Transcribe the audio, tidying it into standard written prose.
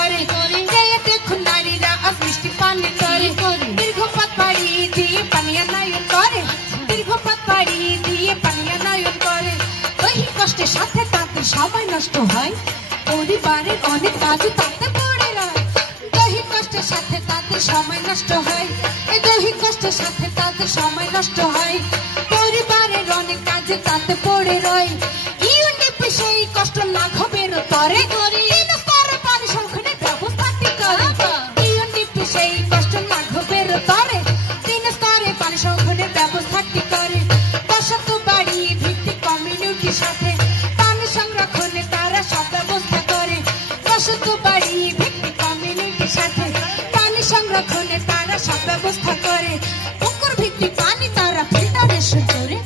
করে দেখুন নারীরা আজ মিষ্টি পানি করে দীর্ঘ পথ পাড়ি দিয়ে পানিয়া নয়ন করে দীর্ঘ পথ পাড়ি দিয়ে পানিয়া নয়ন করে দৈহিক কষ্টের সাথে তাদের সময় নষ্ট হয় পরিবারের অনেক কাজ তাতে পড়ে রয় দৈহিক কষ্টের সাথে তাদের সময় নষ্ট হয় এই দৈহিক কষ্টের সাথে তাদের সময় নষ্ট হয় পরিবারের অনেক কাজ তাতে পড়ে রয় ইউনিপি সেই কষ্ট লাঘবের তরে তিন স্তরে পানি সংরক্ষণের ব্যবস্থাটি করে ইউনিপি সেই কষ্ট লাঘবের তরে তিন স্তরে পানি সংরক্ষণের ব্যবস্থাটি করে বসত বাড়ি ভিত্তিক কমিউনিটির সাথে পানি সংরক্ষণে তারা সব ব্যবস্থা করে বসত বাড়ি ভিত্তিক কমিউনিটির সাথে পানি সংরক্ষণে তারা সব ব্যবস্থা করে পুকুর ভিত্তিক পানি তারা ফিল্টারেশন করে